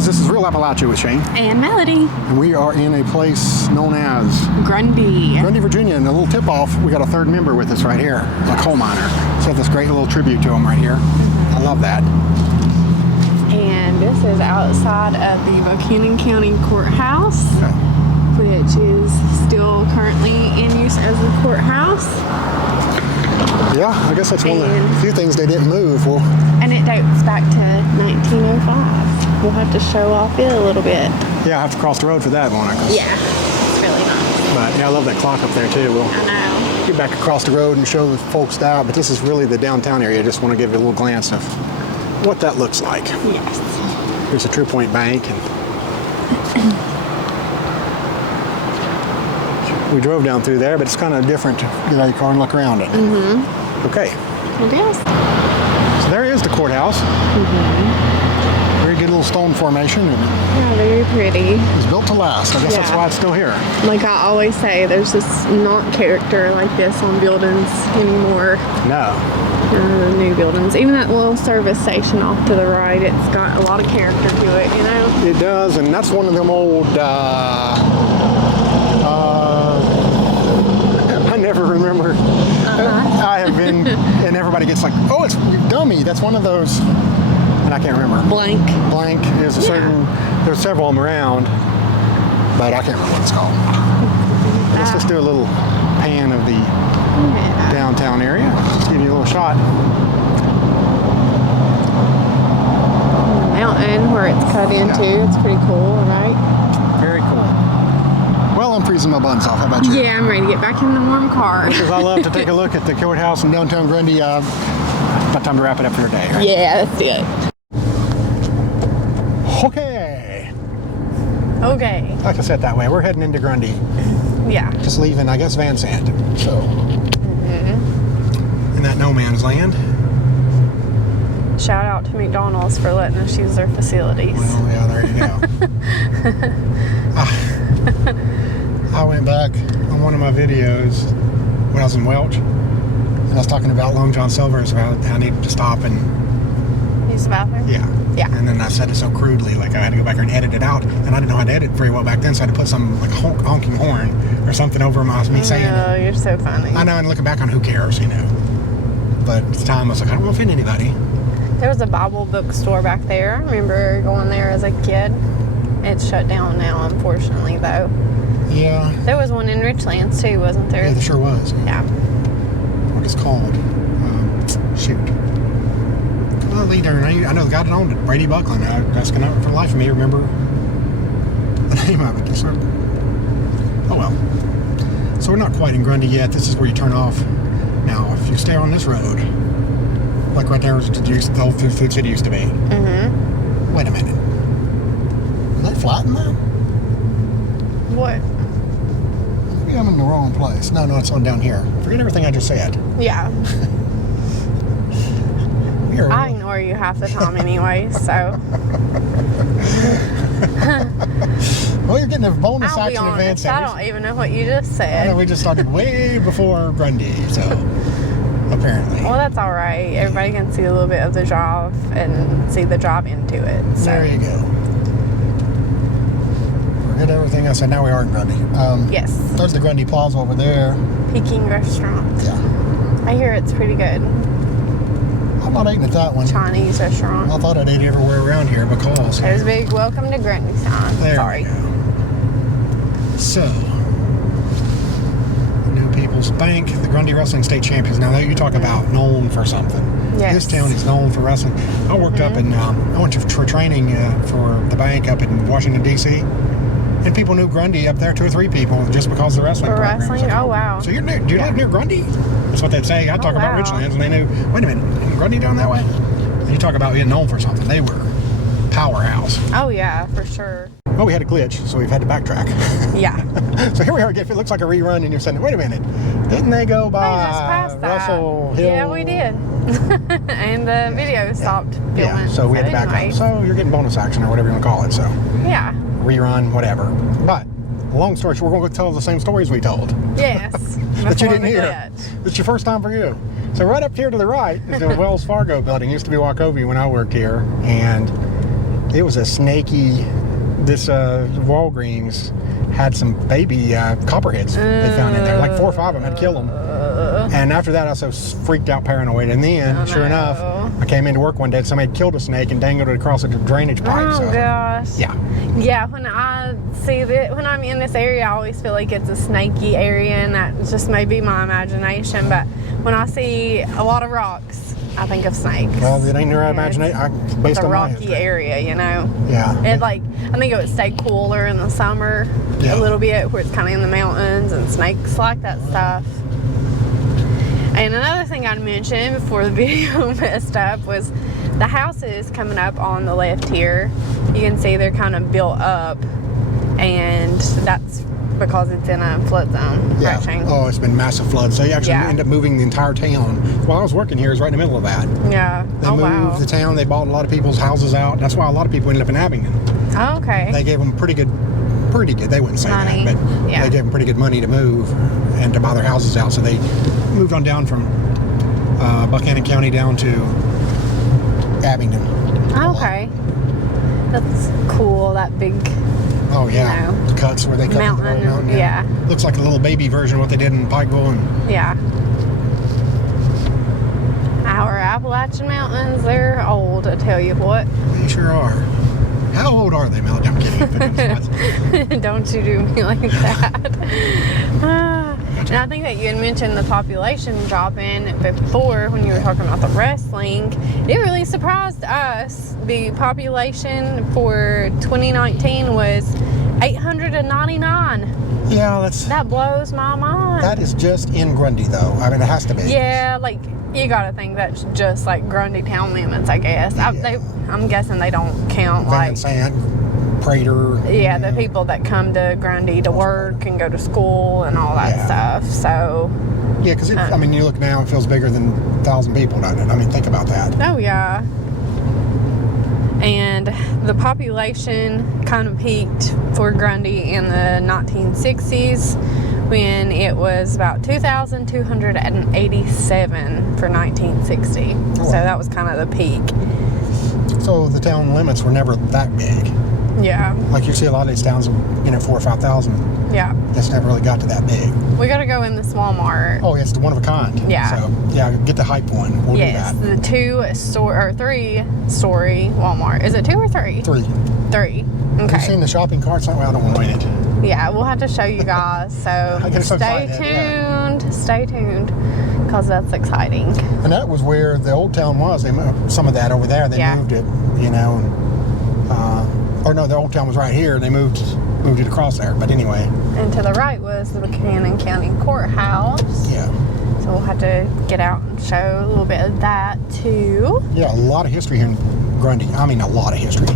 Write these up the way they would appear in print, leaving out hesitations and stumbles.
guys, this is Real Appalachia with Shane. And Melody. And we are in a place known as Grundy, Virginia. And a little tip-off, we got a third member with us right here, a coal miner. So this great little tribute to him right here. I love that. And this is outside of the Buchanan County Courthouse, which is still currently in use as the courthouse. Yeah, I guess that's one of the few things they didn't move. Well, and it dates back to 1905. We'll have to show off it a little bit. Yeah, I have to cross the road for that, won't I? Yeah, it's really nice. But yeah, I love that clock up there too. We'll I know. get back across the road and show the folks that. But this is really the downtown area. I just want to give you a little glance of what that looks like. Yes. Here's a True Point Bank. And we drove down through there, but it's kind of different to get out of your car and look around it. Mm-hmm. Okay. It is. So there is the courthouse. Mm-hmm. Very good little stone formation. Yeah, very pretty. It's built to last. I guess that's why it's still here. Like I always say, there's just not character like this on buildings anymore. No. New buildings. Even that little service station off to the right, it's got a lot of character to it, you know? It does, and that's one of them old, I never remember. I have been, and everybody gets like, oh, it's you dummy. That's one of those, and I can't remember. Blank is a certain, there's several of them around, but I can't remember what it's called. Let's just do a little pan of the downtown area. Just give you a little shot. The mountain where it's cut into, it's pretty cool, right? Very cool. Well, I'm freezing my buns off. How about you? Yeah, I'm ready to get back in the warm car. Because I love to take a look at the courthouse in downtown Grundy. About time to wrap it up for your day, right? Yeah, let's do it. Okay. Okay. Like I said that way, we're heading into Grundy. Yeah. Just leaving, I guess, Van Sant. So, in that no man's land. Shout out to McDonald's for letting us use their facilities. Well, yeah, there you go. I went back on one of my videos when I was in Welch, and I was talking about Long John Silver's about how I needed to stop and Use the bathroom? yeah. And then I said it so crudely, like I had to go back there and edit it out, and I didn't know how to edit very well back then, so I had to put some like honking horn or something over me saying it. Oh, you're so funny. I know, and looking back on who cares, you know. But at the time I was like, I don't want to offend anybody. There was a Bible bookstore back there. I remember going there as a kid. It's shut down now, unfortunately, though. Yeah. There was one in Richlands, too, wasn't there? Yeah, there sure was. Yeah. What it's called? Shoot. Well, the leader, I know the guy that owned it, Brady Buckland. I just cannot for the life of me remember the name of it. Oh well. So we're not quite in Grundy yet. This is where you turn off. Now, if you stay on this road, like right there, the old Food City used to be. Mm-hmm. Wait a minute. Is that flat in there? What? Maybe I'm in the wrong place. No, it's on down here. Forget everything I just said. Yeah. I ignore you half the time anyway, so. Well, you're getting a bonus I'll be action honest, advance. I don't even know what you just I said. know we just started way before Grundy, so apparently. Well, that's all right. Everybody can see a little bit of the drive and see the drive into it. So. There you go. Forget everything I said. Now we are in Grundy. Yes. There's the Grundy Plaza over there. Peking restaurant. Yeah. I hear it's pretty good. I'm not eating at that one. Chinese restaurant. I thought I'd eat everywhere around here because There's a big welcome to Grundy sign. there Sorry. we go. So, New People's Bank, the Grundy Wrestling State Champions. Now, you talk about known for something. Yes. This town is known for wrestling. I worked up in, I went for training for the bank up in Washington, D.C., and people knew Grundy up there, 2 or 3 people, just because of the wrestling program. Wrestling? Oh, wow. So do you live near Grundy? That's what they'd say. I'd talk about Richlands, and they knew, wait a minute, Grundy down that way? And you talk about being known for something. They were powerhouse. Oh, yeah, for sure. Well, we had a glitch, so we've had to backtrack. Yeah. So here we are again. It looks like a rerun, and you're saying, wait a minute, didn't they go by They just passed that. Russell Hill? Yeah, we did. And the video stopped filming. Yeah, so we had to back up. So you're getting bonus action or whatever you want to call it. So yeah. Rerun, whatever. But long story short, we're going to tell the same stories we told. Yes. That you didn't hear. It's your first time for you. So right up here to the right is the Wells Fargo building. It used to be Wachovia when I worked here, and It was a snaky. This Walgreens had some baby copperheads they found in there. Like 4 or 5 of them had to kill them. And after that, I was so freaked out, paranoid. And then, sure enough, I came into work one day and somebody had killed a snake and dangled it across a drainage pipe. Oh, so, gosh. Yeah. Yeah, when I see that, when I'm in this area, I always feel like it's a snaky area, and that just may be my imagination. But when I see a lot of rocks, I think of snakes. Well, it ain't your imagination. Based It's a on my rocky history. area, you know. Yeah. It I think it would stay cooler in the summer Yeah. a little bit, where it's kind of in the mountains, and snakes like that stuff. And another thing I'd mention before the video messed up was the houses coming up on the left here. You can see they're kind of built up, and that's because it's in a flood zone. Yeah. Right, Oh, it's been massive floods. So you actually end up moving the entire town. While I was working here, is right in the middle of that. Yeah. They moved the town. They bought a lot of people's houses out. That's why a lot of people ended up in Abingdon. Oh, okay. They gave them pretty good. They wouldn't say Money. that, but Yeah. they gave them pretty good money to move and to buy their houses out. So they moved on down from Buchanan County down to Abingdon. Okay. That's cool. That big. Oh yeah, You know, the cuts where they cut the whole mountain. yeah. Looks like a little baby version of what they did in Pikeville. And Yeah. Our Appalachian Mountains, they're old, I tell you what. they sure are. How old are they, Melody? I'm kidding. Don't you do me like that. And I think that you had mentioned the population dropping before when you were talking about the wrestling. It really surprised us. The population for 2019 was 899. Yeah, That blows my mind. that is just in Grundy, though. I mean, it has to be. Yeah, like, you gotta think that's just like Grundy town limits, I guess. Yeah. I'm guessing they don't count Van like, Sant, Prater. yeah, the people that come to Grundy to work and go to school and all that stuff. So, Yeah, because I mean, you look now, it feels bigger than 1,000 people, doesn't it? I mean, think about that. oh yeah. And the population kind of peaked for Grundy in the 1960s when it was about 2,287 for 1960. So that was kind of the peak. So the town limits were never that big. Yeah. Like you see a lot of these towns, 4,000 or 5,000. Yeah. That's never really got to that big. We gotta go in this Walmart. Oh, it's the one of a kind. Yeah. So yeah, get the hype one. We'll Yes, do that. the 3-story Walmart. Is it 2 or 3? 3. 3. Have Okay. you seen the shopping carts? Well, I don't want to win it. Yeah, we'll have to show you guys. So get so stay excited, tuned. Stay tuned, because that's exciting. And that was where the old town was. They moved some of that over there. They moved it, or no, the old town was right here. And they moved it across there. But anyway. And to the right was the Buchanan County Courthouse. Yeah. So we'll have to get out and show a little bit of that too. Yeah, a lot of history here in Grundy. I mean, a lot of history.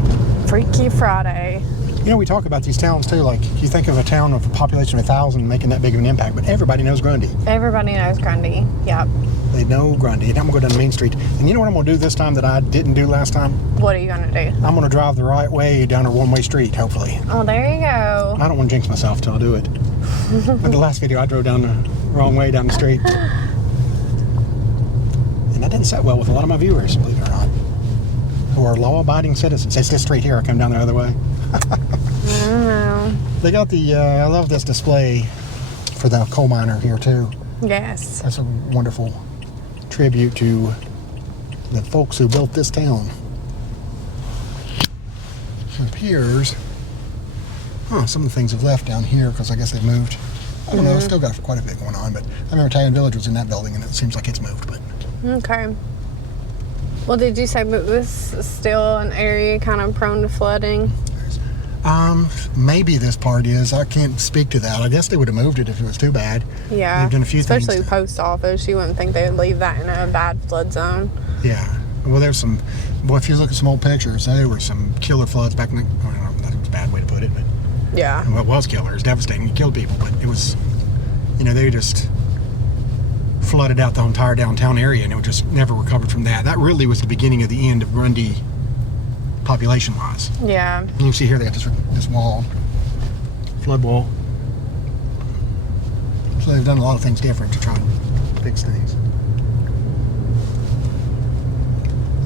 Freaky Friday. We talk about these towns too. Like, you think of a town of a population of 1,000 making that big of an impact, but everybody knows Grundy. Everybody knows Grundy. Yep. They know Grundy. And I'm going to go down Main Street. And you know what I'm going to do this time that I didn't do last time? What are you going to do? I'm going to drive the right way down a one-way street, hopefully. Oh, there you go. I don't want to jinx myself till I do it. In the last video, I drove down the wrong way down the street. And that didn't set well with a lot of my viewers, believe it or not, who are law-abiding citizens. It's this street here. I come down the other way. I don't know. They got the, I love this display for the coal miner here, too. Yes. That's a wonderful tribute to the folks who built this town. It appears, some of the things have left down here because I guess they've moved. I don't know, it's still got quite a bit going on, but I remember Italian Village was in that building and it seems like it's moved, but. Okay. Well, did you say this is still an area kind of prone to flooding? Maybe this part is. I can't speak to that. I guess they would have moved it if it was too bad. Yeah. They've done a few especially things. the post office. You wouldn't think they would leave that in a bad flood zone. Yeah. Well, there's some. Well, if you look at some old pictures, there were some killer floods back in the. I don't know, that was a bad way to put it, but. Yeah. Well, it was killer. It was devastating. It killed people, but it was. They just flooded out the entire downtown area, and it just never recovered from that. That really was the beginning of the end of Grundy, population-wise. Yeah. And you see here they got this wall, flood wall. So they've done a lot of things different to try and fix things.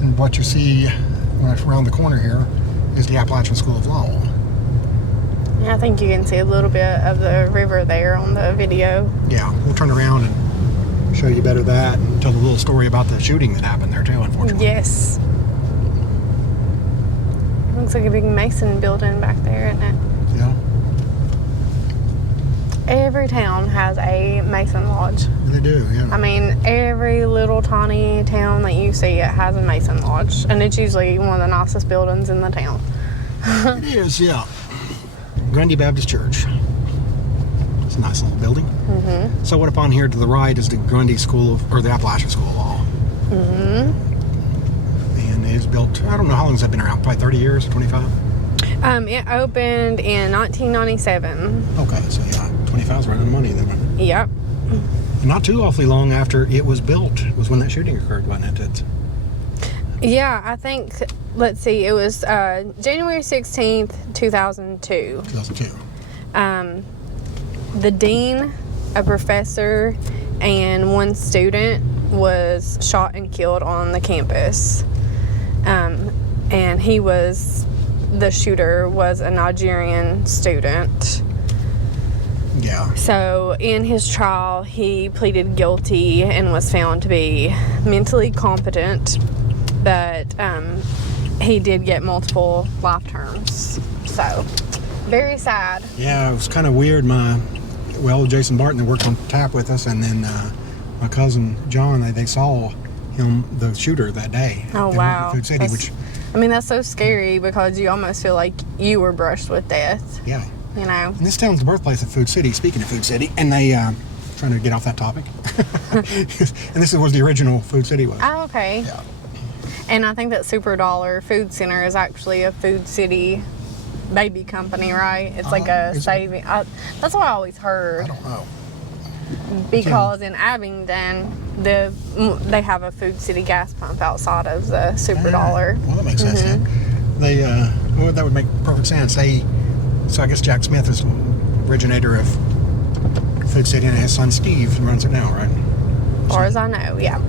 And what you see around the corner here is the Appalachian School of Law. Yeah, I think you can see a little bit of the river there on the video. Yeah, we'll turn around and show you better that and tell a little story about the shooting that happened there too, unfortunately. Yes. Looks like a big Mason building back there, isn't it? Yeah. Every town has a Mason Lodge. They do, yeah. I mean, every little tiny town that you see, it has a Mason Lodge. And it's usually one of the nicest buildings in the town. It is, yeah. Grundy Baptist Church. It's a nice little building. Mm-hmm. So what upon here to the right is the Grundy School of, or the Appalachian School of Law. Mm-hmm. And it was built, I don't know how long has that been around, probably 30 years, 25? It opened in 1997. Okay, so yeah, 25's right on money then. Yep. And not too awfully long after it was built was when that shooting occurred, wasn't it? Yeah, I think, let's see, it was January 16th, 2002. 2002. The dean, a professor, and one student was shot and killed on the campus. And the shooter was a Nigerian student. Yeah. So in his trial, he pleaded guilty and was found to be mentally competent, but he did get multiple life terms. So very sad. Yeah, it was kind of weird. Jason Barton that worked on tap with us, and then my cousin John, they saw him, the shooter, that day. Oh, They wow. went to Food City, That's so scary because you almost feel like you were brushed with death. Yeah. You know. And this town's the birthplace of Food City. Speaking of Food City, and they trying to get off that topic. And this was the original Food City was. Oh, okay. Yeah. And I think that Super Dollar Food Center is actually a Food City baby company, right? It's like a saving. That's what I always heard. I don't know. Because in Abingdon, they have a Food City gas pump outside of the Super Dollar. Well, that makes sense. Mm-hmm. Then. That would make perfect sense. So I guess Jack Smith is the originator of Food City, and his son Steve runs it now, right? As far as I know, yeah.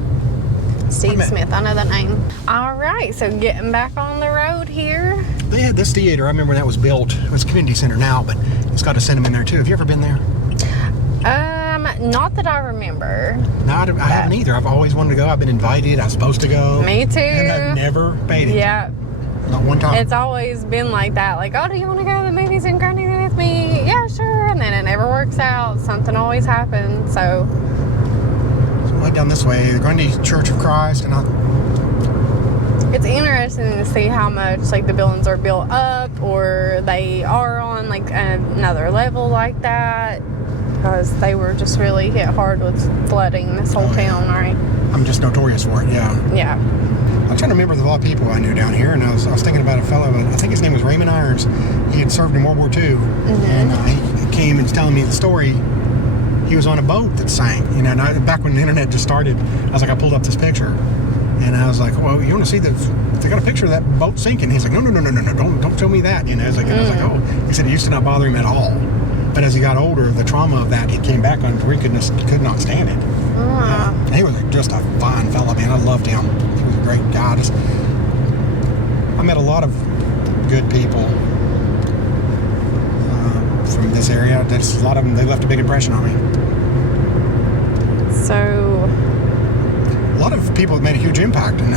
Steve Smith, I know that name. All right, so getting back on the road here. They had this theater. I remember when that was built. It's a community center now, but it's got a cinema in there too. Have you ever been there? Not that I remember. No, I haven't either. I've always wanted to go. I've been invited. I was supposed to go. Me too. And I've never paid it. Yeah. Not one time. It's always been like that. Like, oh, do you want to go to the movies in Grundy with me? Yeah, sure. And then it never works out. Something always happens. So Right down this way, the Grundy Church of Christ, and it's interesting to see how much like the buildings are built up or they are on like another level like that, because they were just really hit hard with flooding this whole town, right? I'm just notorious for it. Yeah. Yeah. I'm trying to remember the lot of people I knew down here, and I was thinking about a fellow, I think his name was Raymond Irons. He had served in World War II, and he came and was telling me the story. He was on a boat that sank, and back when the internet just started, I pulled up this picture, and I was like, well, you want to see they got a picture of that boat sinking? He's like, no, don't tell me that, And I was like, oh, he said it used to not bother him at all, but as he got older, the trauma of that, he came back on where he could not stand it. He was just a fine fella, man. I loved him. He was a great guy. I met a lot of good people from this area. A lot of them, they left a big impression on me. So a lot of people have made a huge impact, and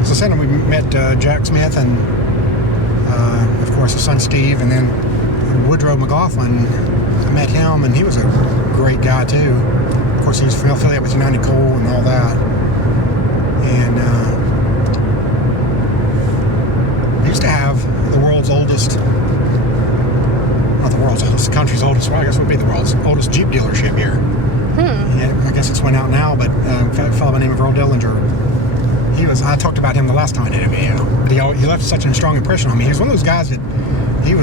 as I said, we met Jack Smith and of course his son Steve, and then Woodrow McLaughlin. I met him, and he was a great guy too. Of course, he was affiliated with United Coal and all that. And they used to have the world's oldest, not the world's oldest, the country's oldest, well, I guess it would be the world's oldest Jeep dealership here. Yeah, I guess it's went out now, but a fellow by the name of Roald Dellinger, I talked about him the last time I did a video, but he left such a strong impression on me. He was one of those guys that he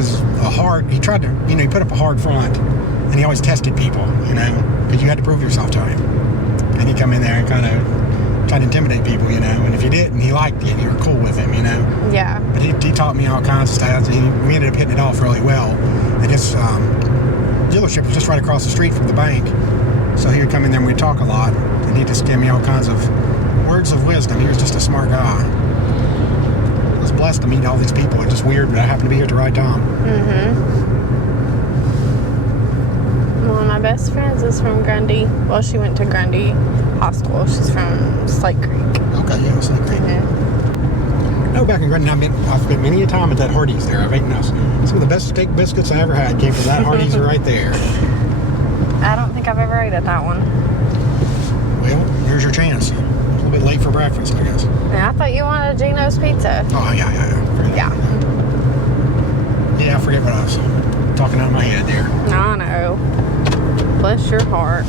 tried to, he put up a hard front, and he always tested people, because you had to prove yourself to him. And he'd come in there and kind of try to intimidate people, and if you didn't, he liked you, and you were cool with him, Yeah. But he taught me all kinds of stuff, and we ended up hitting it off really well. And his dealership was just right across the street from the bank, so he would come in there and we'd talk a lot, and he'd just give me all kinds of words of wisdom. He was just a smart guy. Those blessed to meet all these people. It's just weird that I happen to be here at the right time. One of my best friends is from Grundy. Well, she went to Grundy High School. She's from Slate Creek. Okay, yeah, Slate Creek. No, back in Grundy, I've spent many a time at that Hardee's there. I've eaten some of the best steak biscuits I ever had came from that Hardee's right there. I don't think I've ever ate at that one. Well, here's your chance. A little bit late for breakfast, I guess. Yeah, I thought you wanted a Gino's pizza. Oh, yeah. Yeah, I forget what I was talking out of my head there. I know. Bless your heart.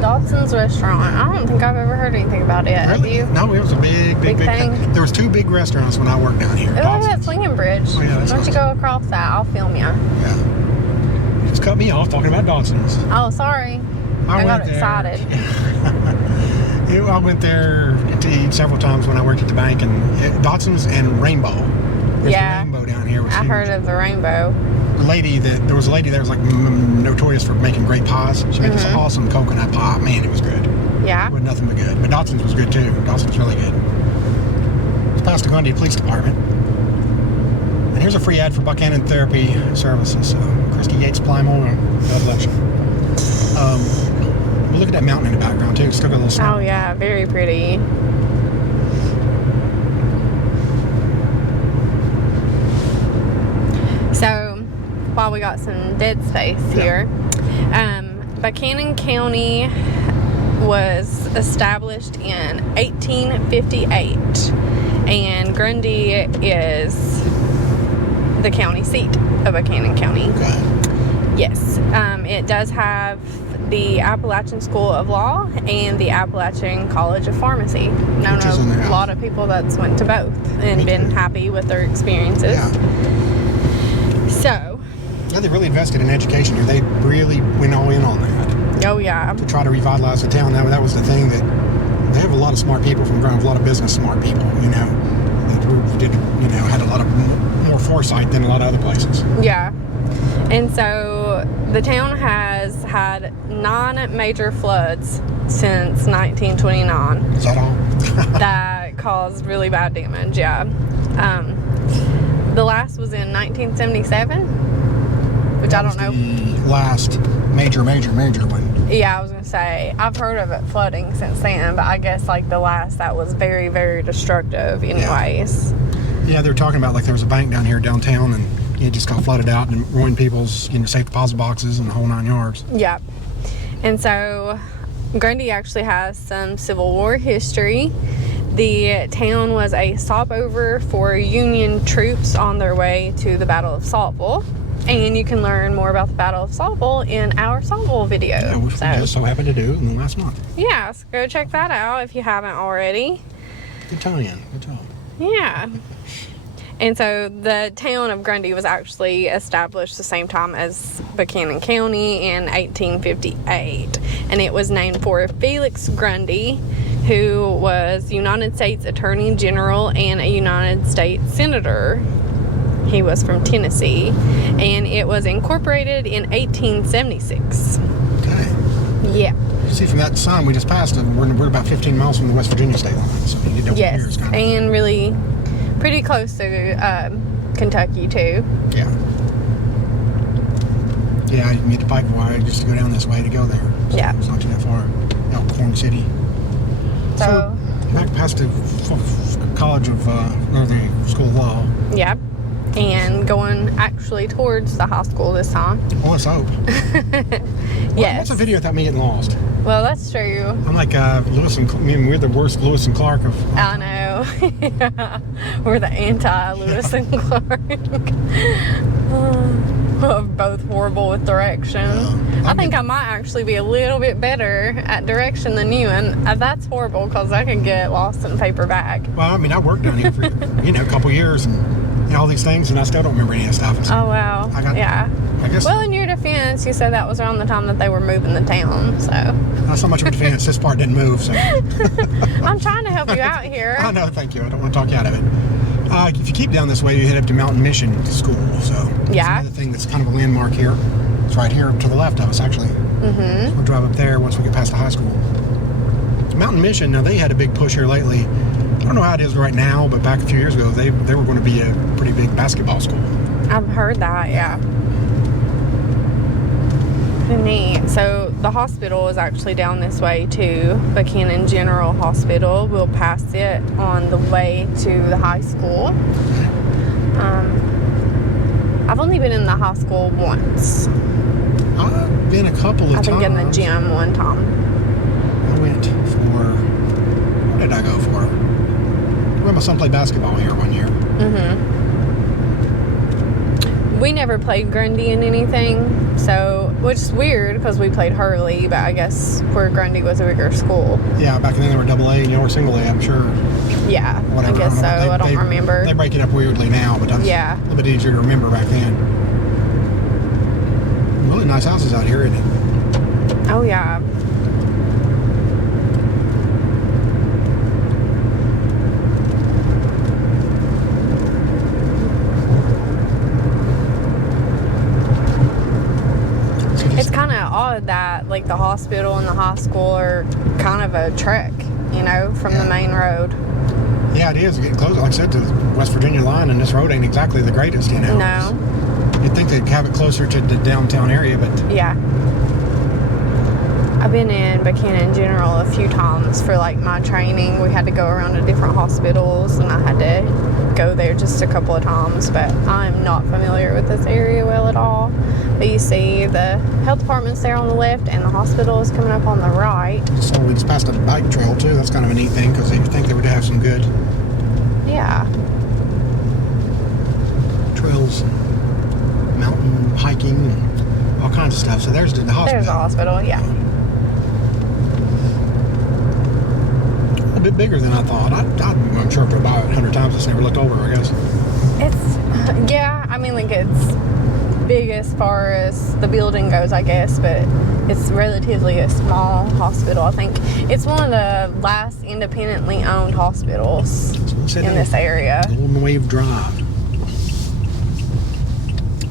Dodson's restaurant. I don't think I've ever heard anything about it. Have Really? you? No, it was a big thing. There was 2 big restaurants when I worked down here. Oh, that swinging bridge. Oh, yeah, that's Why don't you go across that? I'll film you. Yeah. You just cut me off talking about Dodson's. Oh, sorry. I got excited. I went there to eat several times when I worked at the bank, and Dodson's and Rainbow. There's the Rainbow down here. I heard of the Rainbow. There was a lady that was like notorious for making great pies. She made this awesome coconut pie. Man, it was good. Yeah. It was nothing but good. But Dodson's was good too. Dodson's really good. It's past the Grundy Police Department. And here's a free ad for Buchanan Therapy Services. Christy Yates Plymouth. God bless you. Well, look at that mountain in the background too. It's still got a little snow. Oh yeah, very pretty. So, while we got some dead space here, Buchanan County was established in 1858, and Grundy is the county seat of Buchanan County. Okay. Yes, it does have the Appalachian School of Law and the Appalachian College of Pharmacy. Known a lot of people that's went to both and been happy with their experiences. Yeah. So. Yeah, they really invested in education here. They really went all in on that. Oh yeah. To try to revitalize the town. That was the thing, that they have a lot of smart people from Grundy, a lot of business smart people. That had a lot of more foresight than a lot of other places. Yeah. And so the town has had 9 major floods since 1929. Is that all? That caused really bad damage, yeah. The last was in 1977, which I don't know. The last major one. Yeah, I was going to say, I've heard of it flooding since then, but I guess like the last that was very, very destructive anyways. Yeah, they were talking about like there was a bank down here downtown, and it just got flooded out and ruined people's safe deposit boxes and the whole 9 yards. Yeah. And so Grundy actually has some Civil War history. The town was a stopover for Union troops on their way to the Battle of Saltville. And you can learn more about the Battle of Saltville in our Saltville video. Yeah, which we just so happened to do in the last month. Yeah, so go check that out if you haven't already. Good tie-in. Good job. Yeah. And so the town of Grundy was actually established the same time as Buchanan County in 1858. And it was named for Felix Grundy, who was United States Attorney General and a United States Senator. He was from Tennessee. And it was incorporated in 1876. Okay. Yeah. You see from that sign we just passed, we're about 15 miles from the West Virginia state line. So you get down here. It's kind of and really pretty close to Kentucky too. Yeah. Yeah, you can get the Pike Wire just to go down this way to go there. So Yeah. It's not too that far. Corn City. So back past the College of, or the School of Law. Yeah. And going actually towards the high school this time. Well, let's hope. Yes. What's a video without me getting lost? Well, that's true. I'm like Lewis and we're the worst Lewis and Clark of. I know. Yeah. We're the anti-Lewis and Clark. We're both horrible with direction. I think I might actually be a little bit better at direction than you, and that's horrible because I can get lost in a paper bag. Well, I mean, I worked down here for a couple years and all these things, and I still don't remember any of that stuff. So oh wow. I guess. Well, in your defense, you said that was around the time that they were moving the town, so. Not so much of a defense. This part didn't move, so. I'm trying to help you out here. I know, thank you. I don't want to talk you out of it. If you keep down this way, you head up to Mountain Mission School. So yeah. Another thing that's kind of a landmark here. It's right here to the left of us, actually. Mm-hmm. So we'll drive up there once we get past the high school. Mountain Mission, now they had a big push here lately. I don't know how it is right now, but back a few years ago, they were going to be a pretty big basketball school. I've heard that, yeah. Neat. So the hospital is actually down this way too. Buchanan General Hospital. We'll pass it on the way to the high school. I've only been in the high school once. I've been a couple of times. I think in the gym one time. I went for, what did I go for? My son played basketball here one year. We never played Grundy in anything, so, which is weird because we played Hurley, but I guess where Grundy was a bigger school. Yeah, back then they were AA and you were single A, I'm sure. Yeah, Whatever. I guess so. I don't remember. They break it up weirdly now, but that's a little bit easier to remember back then. Really nice houses out here, isn't it? Oh, yeah. It's kind of odd that, like, the hospital and the high school are kind of a trek, you know, from the main road. Yeah, it is. Getting close, like I said, to the West Virginia line, and this road ain't exactly the greatest, you know. No. You'd think they'd have it closer to the downtown area, but... Yeah. I've been in Buchanan General a few times for, like, my training. We had to go around to different hospitals, and I had to go there just a couple of times, but I'm not familiar with this area well at all. But you see the health department's there on the left, and the hospital is coming up on the right. So we just passed a bike trail, too. That's kind of a neat thing, because you'd think they would have some good... Yeah. trails, mountain hiking, and all kinds of stuff. So there's the hospital. There's the hospital, yeah. A little bit bigger than I thought. I'm sure I've been by it 100 times. Just never looked over, I guess. It's, yeah, I mean, like, it's big as far as the building goes, I guess, but it's relatively a small hospital. I think it's one of the last independently owned hospitals in this area. Golden Wave Drive.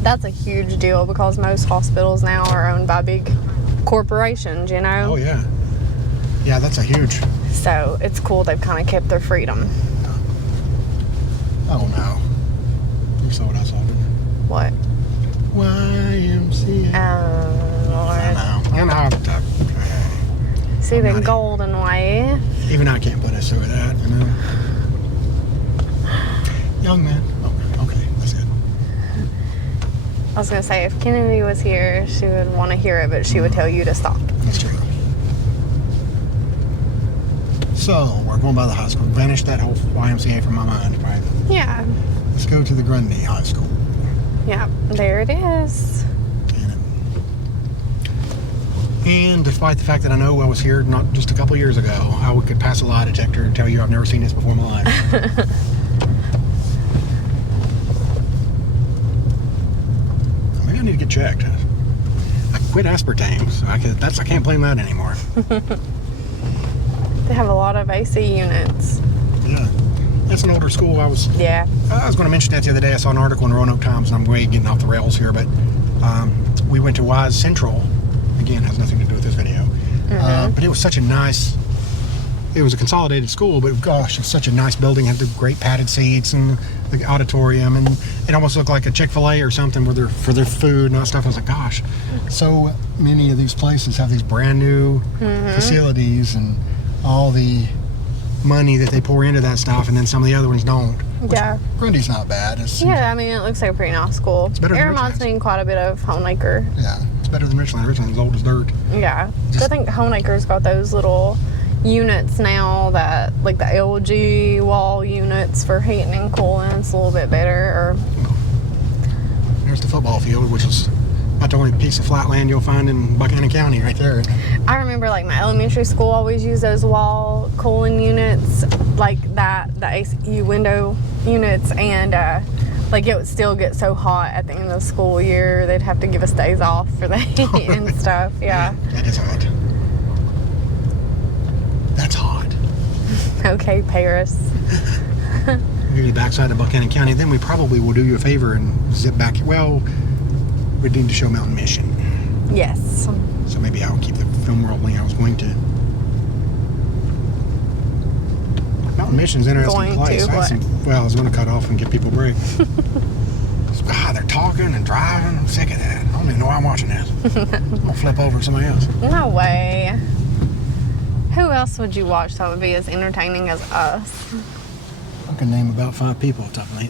That's a huge deal because most hospitals now are owned by big corporations, you know? Oh, yeah. Yeah, that's a huge... So it's cool they've kind of kept their freedom. Oh, no. You saw what I saw, didn't you? What? YMCA. Lord. I know. See the Golden Way. Even I can't put us through that, you know. Young man. Okay, that's good. I was going to say, if Kennedy was here, she would want to hear it, but she would tell you to stop. That's true. So, we're going by the high school. Banished that whole YMCA from my mind, right? Yeah. Let's go to the Grundy High School. Yeah, there it is. And despite the fact that I know I was here not just a couple years ago, I could pass a lie detector and tell you I've never seen this before in my life. Maybe I need to get checked. I quit aspartame, so I can't blame that anymore. They have a lot of AC units. Yeah. That's an older school. I was going to mention that the other day. I saw an article in the Roanoke Times, and I'm way getting off the rails here, but we went to Wise Central. Again, has nothing to do with this video. But it was such a nice... It was a consolidated school, but gosh, it's such a nice building. It had the great padded seats and the auditorium, and it almost looked like a Chick-fil-A or something for their food and all that stuff. I was like, gosh, so many of these places have these brand new facilities and all the money that they pour into that stuff, and then some of the other ones don't. Yeah. Grundy's not bad. I mean, it looks like a pretty nice school. It's better than reminds me quite a bit of Homeacre. Yeah, it's better than Richland. Richland's old as dirt. Yeah. I think Homeacre's got those little units now that, like the LG wall units for heating and cooling. It's a little bit better. There's the football field, which is about the only piece of flat land you'll find in Buchanan County right there. I remember, like, my elementary school always used those wall cooling units, like that, the AC window units, and like it would still get so hot at the end of the school year they'd have to give us days off for the heat and stuff. Yeah. That is hot. That's hot. Okay, Paris. You're the backside of Buchanan County. Then we probably will do you a favor and zip back. Well, we need to show Mountain Mission. Yes. So maybe I'll keep the film rolling. I was going to Mountain Mission's an interesting place. What? I was going to cut off and give people a break. God, they're talking and driving. I'm sick of that. I don't even know why I'm watching this. I'm going to flip over to somebody else. No way. Who else would you watch that would be as entertaining as us? I can name about 5 people.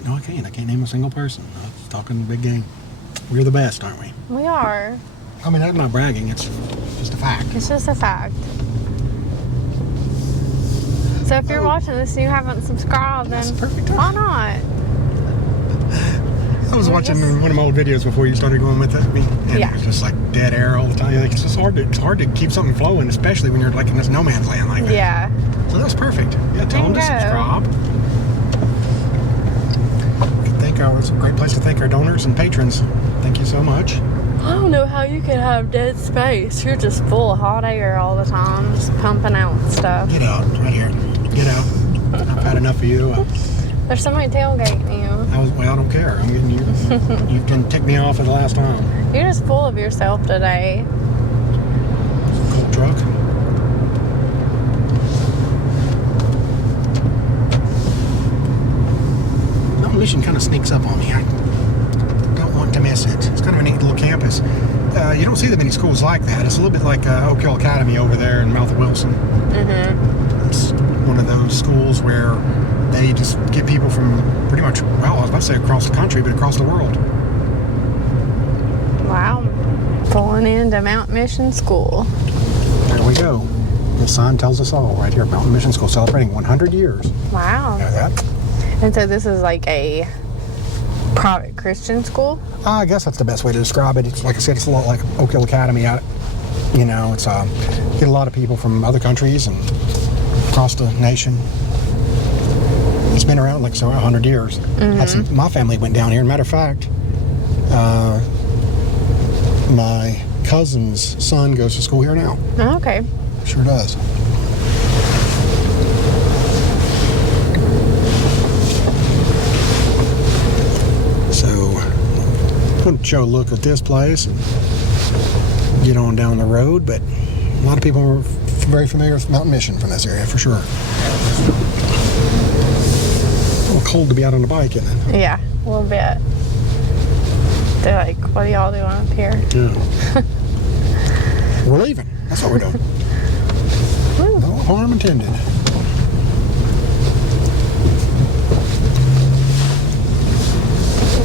No, I can't. I can't name a single person. I'm talking big game. We're the best, aren't we? We are. I mean, I'm not bragging. It's just a fact. It's just a fact. So if you're watching this and you haven't subscribed, That's then a perfect time. why not? I was watching one of my old videos before you started going with it, and Yeah. it was just like dead air all the time. Like, it's just hard to keep something flowing, especially when you're like in this no man's land like that. Yeah. So that's perfect. Yeah, tell them to subscribe. It's a great place to thank our donors and patrons. Thank you so much. I don't know how you can have dead space. You're just full of hot air all the time, just pumping out stuff. Get out, right here. Get out. I've had enough of you. There's somebody tailgating you. I don't care. I'm getting you. You can tick me off at the last time. You're just full of yourself today. Cool truck. Mountain Mission kind of sneaks up on me. I don't want to miss it. It's kind of a neat little campus. You don't see that many schools like that. It's a little bit like Oak Hill Academy over there in Mouth of Wilson. Mm-hmm. It's one of those schools where they just get people from pretty much, well, I was about to say across the country, but across the world. Wow. Pulling into Mount Mission School. There we go. The sign tells us all right here. Mountain Mission School celebrating 100 years. Wow. You know that? And so this is like a private Christian school? I guess that's the best way to describe it. It's like I said, it's a lot like Oak Hill Academy. You know, it's get a lot of people from other countries and across the nation. It's been around like 100 years. Mm-hmm. My family went down here. Matter of fact, my cousin's son goes to school here now. Oh, okay. Sure does. So, I'm going to show a look at this place and get on down the road, but a lot of people are very familiar with Mountain Mission from this area, for sure. A little cold to be out on the bike, isn't it? Yeah, a little bit. They're like, what are y'all doing up here? Yeah. We're leaving. That's what we're doing. No harm intended.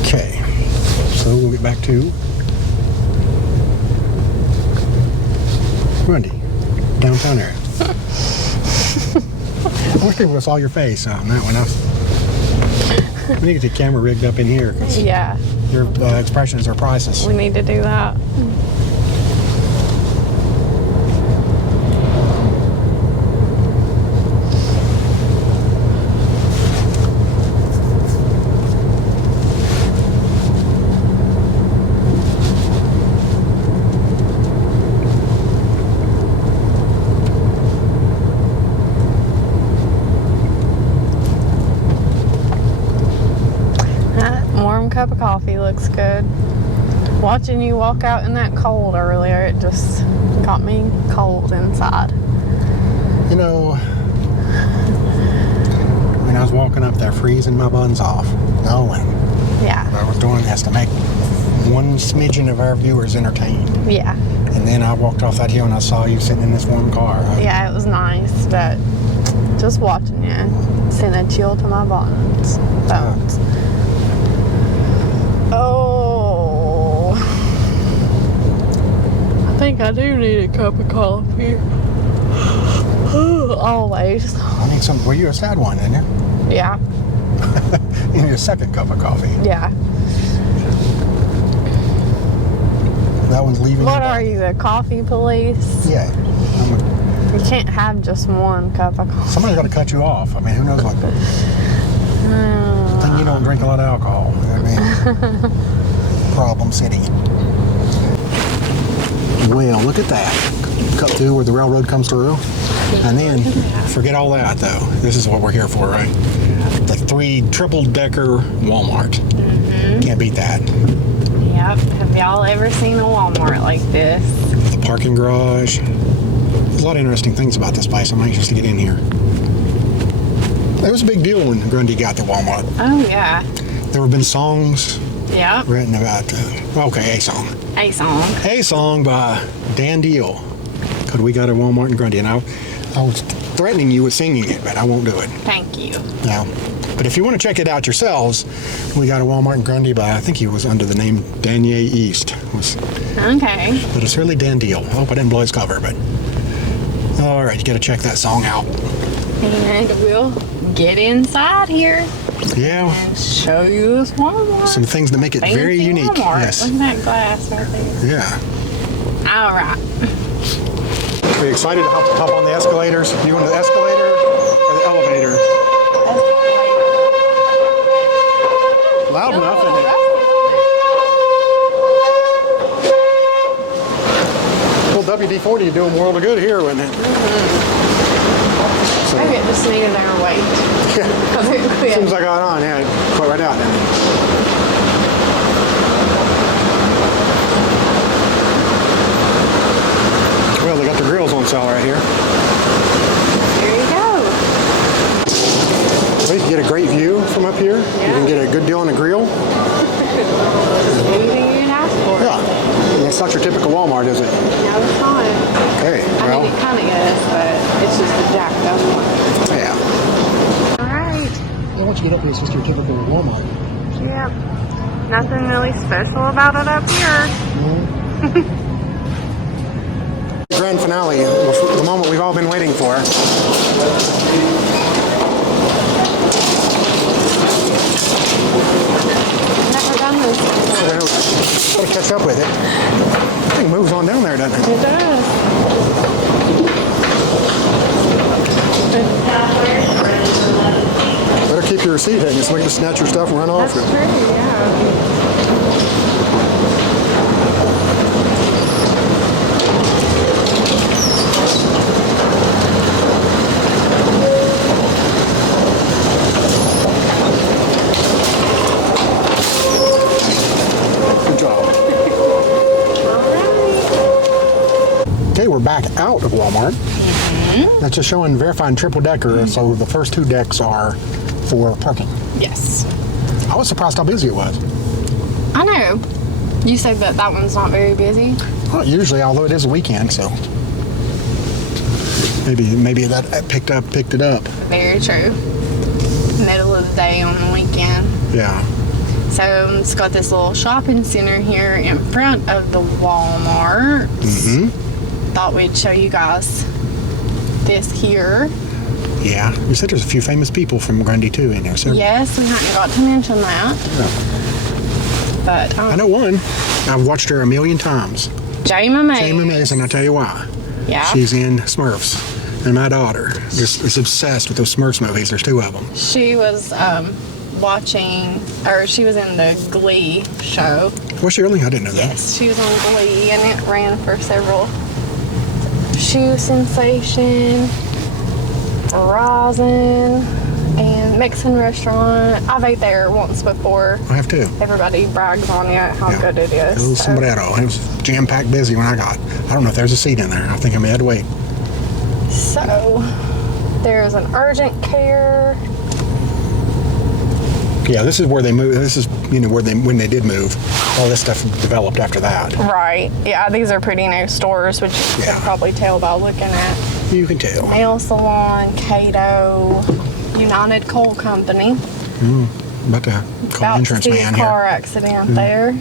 Okay. So we'll get back to Grundy, downtown area. I wish people saw your face on that one. We need to get the camera rigged up in here. Yeah, Your expressions are priceless. we need to do that. Cup of coffee looks good. Watching you walk out in that cold earlier, it just got me cold inside. You know, when I was walking up there freezing my buns off, knowing Yeah. what I was doing this to make one smidgen of our viewers entertained. Yeah. And then I walked off that hill and I saw you sitting in this warm car. Yeah, it was nice, but just watching you sent a chill to my bones. Oh, I think I do need a cup of coffee. Always. I need some. Well, you're a sad one, isn't you? Yeah. You need a second cup of coffee. Yeah. That one's leaving. What are you, the coffee police? Yeah. You can't have just one cup of coffee. Somebody's got to cut you off. I mean, who knows what? I think you don't drink a lot of alcohol. I mean, problem city. Well, look at that. Cut through where the railroad comes through. And then, forget all that, though. This is what we're here for, right? The 3 triple-decker Walmart. Mm-hmm. Can't beat that. Yep. Have y'all ever seen a Walmart like this? The parking garage. There's a lot of interesting things about this place. I'm anxious to get in here. It was a big deal when Grundy got to Walmart. Oh, yeah. There have been songs Yeah. written about, a song. A song. A song by Dan Deal, called We Got a Walmart in Grundy. And I was threatening you with singing it, but I won't do it. Thank you. No. But if you want to check it out yourselves, We Got a Walmart in Grundy by, I think he was under the name Danier East. Okay. But it's really Dan Deal. I hope I didn't blow his cover, but... All right, you got to check that song out. And we'll get inside here Yeah. and show you this Walmart. Some things that make it very Fancy unique. Walmart. Yes. Look at that glass right there. Yeah. All right. Are you excited to hop on the escalators? You want the escalator or the elevator? Loud enough, isn't it? Well, WD-40 doing world of good here, wouldn't it? So, Maybe it just needed our weight. Because it as quit. soon as I got on, yeah, it quit right out, didn't it? Well, they got the grills on sale right here. There you go. Well, you can get a great view from up here. Yeah. You can get a good deal on the grill. Anything you can ask for. Yeah. And it's not your typical Walmart, is it? No, it's not. Okay, I well, mean, it kind of is, but it's just a jacked up one. yeah. All right. Well, once you get up here, it's just your typical Walmart. Yep. Nothing really special about it up here. Grand finale, the moment we've all been waiting for. Never done this before. Gotta catch up with it. I think it moves on down there, doesn't it? It does. Better keep your receipt hanging so we can snatch your stuff and run off. That's true, yeah. Good job. Okay, we're back out of Walmart. That's just showing verifying triple decker, so the first two decks are for parking. Yes. I was surprised how busy it was. I know. You said that that one's not very busy. Well, usually, although it is a weekend, so maybe that picked it up. Very true. Middle of the day on the weekend. Yeah. So it's got this little shopping center here in front of the Walmart. Thought we'd show you guys this here. Yeah. You said there's a few famous people from Grundy too in there, so. Yes, we hadn't got to mention that. Yeah. But I know one. I've watched her a million times. Jamie Mays. Jamie Mays, and I'll tell you why. Yeah. She's in Smurfs. And my daughter is obsessed with those Smurfs movies. There's two of them. She was she was in the Glee show. Was she really? I didn't know that. Yes, she was on Glee, and it ran for several. Shoe Sensation, Verizon, and Mexican restaurant. I've ate there once before. I have too. Everybody brags on it, how good it is. It was sombrero. It was jam-packed busy when I got. I don't know if there's a seat in there. I think I may have to wait. So, there's an urgent care. Yeah, this is where they moved. This is, when they did move. All this stuff developed after that. Right. Yeah, these are pretty new stores, which you can probably tell by looking at. You can tell. Nail Salon, Cato, United Coal Company. About to call the insurance man a here. car accident there.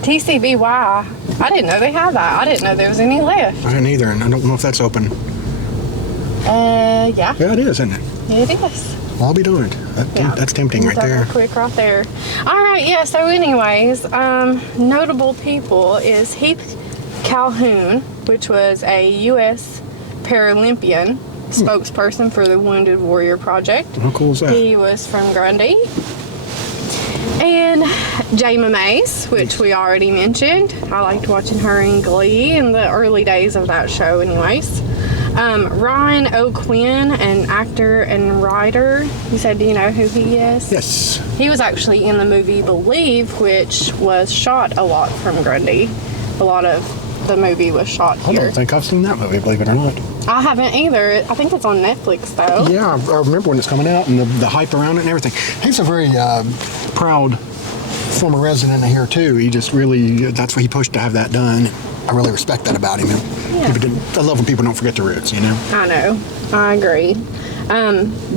TCBY. I didn't know they had that. I didn't know there was any left. I didn't either, and I don't know if that's open. Yeah. Yeah, it is, isn't it? It is. Well, I'll be darned. That's tempting right there. Quick right there. All right, yeah, so anyways, notable people is Heath Calhoun, which was a U.S. Paralympian spokesperson for the Wounded Warrior Project. How cool is that? He was from Grundy. And Jamie Mays, which we already mentioned. I liked watching her in Glee in the early days of that show anyways. Ryan O'Quinn, an actor and writer. You said, do you know who he is? Yes. He was actually in the movie Believe, which was shot a lot from Grundy. A lot of the movie was shot I here. don't think I've seen that movie, believe it or not. I haven't either. I think it's on Netflix though. Yeah, I remember when it's coming out and the hype around it and everything. He's a very proud former resident of here too. He just really, that's what he pushed to have that done. I really respect that about him. Yeah. I love when people don't forget their roots, you know? I know. I agree.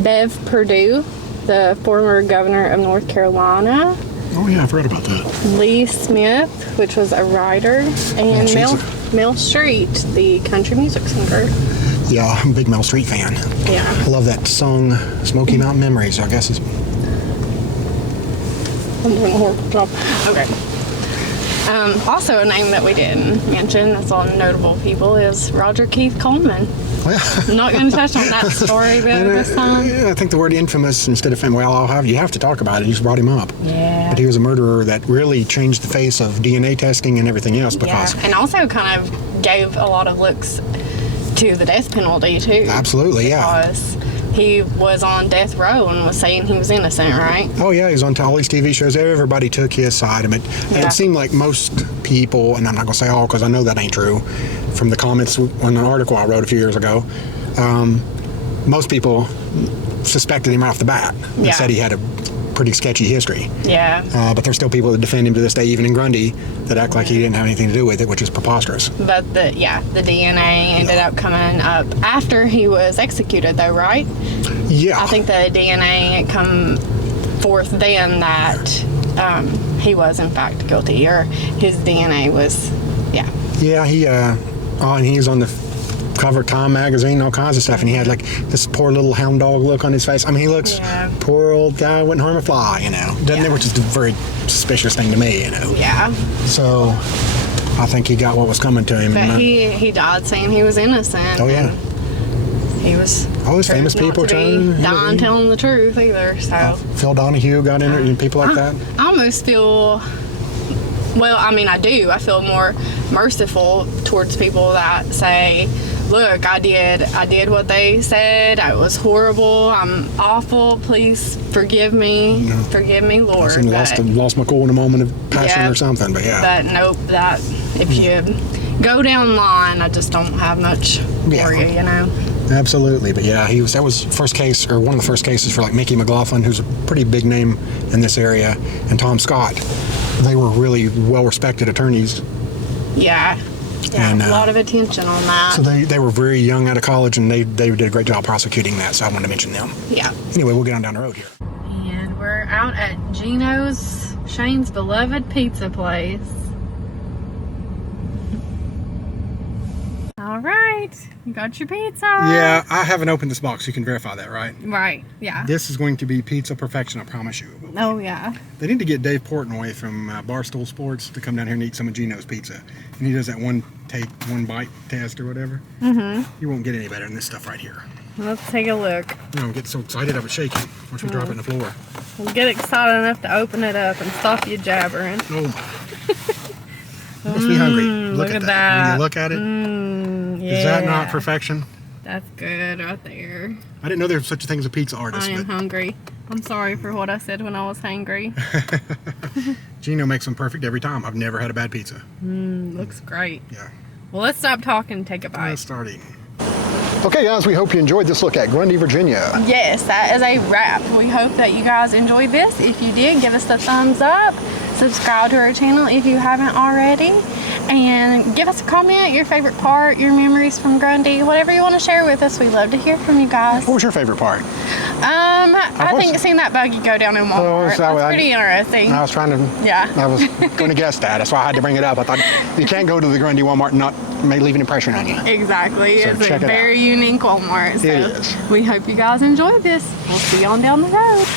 Bev Perdue, the former governor of North Carolina. Oh yeah, I've read about that. Lee Smith, which was a writer, and Mel Street, the country music singer. Yeah, I'm a big Mel Street fan. Yeah. I love that song, Smoky Mountain Memories, I guess it's... I'm doing a horrible job. Okay. Also, a name that we didn't mention that's on notable people is Roger Keith Coleman. Well, I'm not going to touch on that story this time. Yeah, I think the word infamous instead of famous, well, you have to talk about it. You just brought him up. Yeah. But he was a murderer that really changed the face of DNA testing and everything else because... Yeah, and also kind of gave a lot of looks to the death penalty, too. Absolutely, yeah. Because he was on death row and was saying he was innocent, right? Oh, yeah, he was on all these TV shows. Everybody took his side of it. And it seemed like most people, and I'm not going to say all because I know that ain't true, from the comments on an article I wrote a few years ago, most people suspected him right off the bat and said he had a pretty sketchy history. Yeah. But there's still people that defend him to this day, even in Grundy, that act like he didn't have anything to do with it, which is preposterous. But the DNA ended up coming up after he was executed, though, right? Yeah. I think the DNA come forth then that he was in fact guilty, or his DNA was, Yeah, and he was on the cover of Time magazine, all kinds of stuff, and he had like this poor little hound dog look on his face. I mean, he looks, poor old guy, wouldn't harm a fly, you know. Doesn't it? Which is a very suspicious thing to me, you know. Yeah. So, I think he got what was coming to him. But he died saying he was innocent. Oh, yeah. He was. All these famous people dying telling the truth either. So. Phil Donahue got in it, and people like that. I almost feel. Well, I mean, I do. I feel more merciful towards people that say, "Look, I did what they said. I was horrible. I'm awful. Please forgive me. No. Forgive me, Lord." I lost my cool in a moment of passion or something, but yeah. But nope. That if you go down the line, I just don't have much for you, you know. Absolutely, but yeah, that was first case, or one of the first cases for like Mickey McLaughlin, who's a pretty big name in this area, and Tom Scott. They were really well-respected attorneys. Yeah, and, a lot of attention on that. So they were very young out of college, and they did a great job prosecuting that, so I wanted to mention them. Yeah. Anyway, we'll get on down the road here. And we're out at Gino's, Shane's beloved pizza place. All right, you got your pizza. Yeah, I haven't opened this box. You can verify that, right? Right, yeah. This is going to be pizza perfection, I promise you. Oh, yeah. They need to get Dave Portnoy from Barstool Sports to come down here and eat some of Gino's pizza. And he does that one bite test or whatever. Mm-hmm. You won't get any better than this stuff right here. Let's take a look. You know, get so excited I was shaking. Watch me drop it on the floor. We'll get excited enough to open it up and stop you jabbering. Oh, my. Must be hungry. Look at that. When you look at it, yeah. Is that not perfection? That's good right there. I didn't know there was such a thing as a pizza artist. I am hungry. I'm sorry for what I said when I was hangry. Gino makes them perfect every time. I've never had a bad pizza. Looks great. Yeah. Well, let's stop talking and take a bite. Let's start eating. Okay, guys, we hope you enjoyed this look at Grundy, Virginia. Yes, that is a wrap. We hope that you guys enjoyed this. If you did, give us a thumbs up. Subscribe to our channel if you haven't already. And give us a comment, your favorite part, your memories from Grundy, whatever you want to share with us. We'd love to hear from you guys. What was your favorite part? I think seeing that buggy go down in Walmart. That's pretty interesting. I was trying to, I was going to guess that. That's why I had to bring it up. I thought you can't go to the Grundy Walmart and not leave an impression on you. Exactly. So it's a very unique Walmart. So it is. We hope you guys enjoyed this. We'll see you on down the road.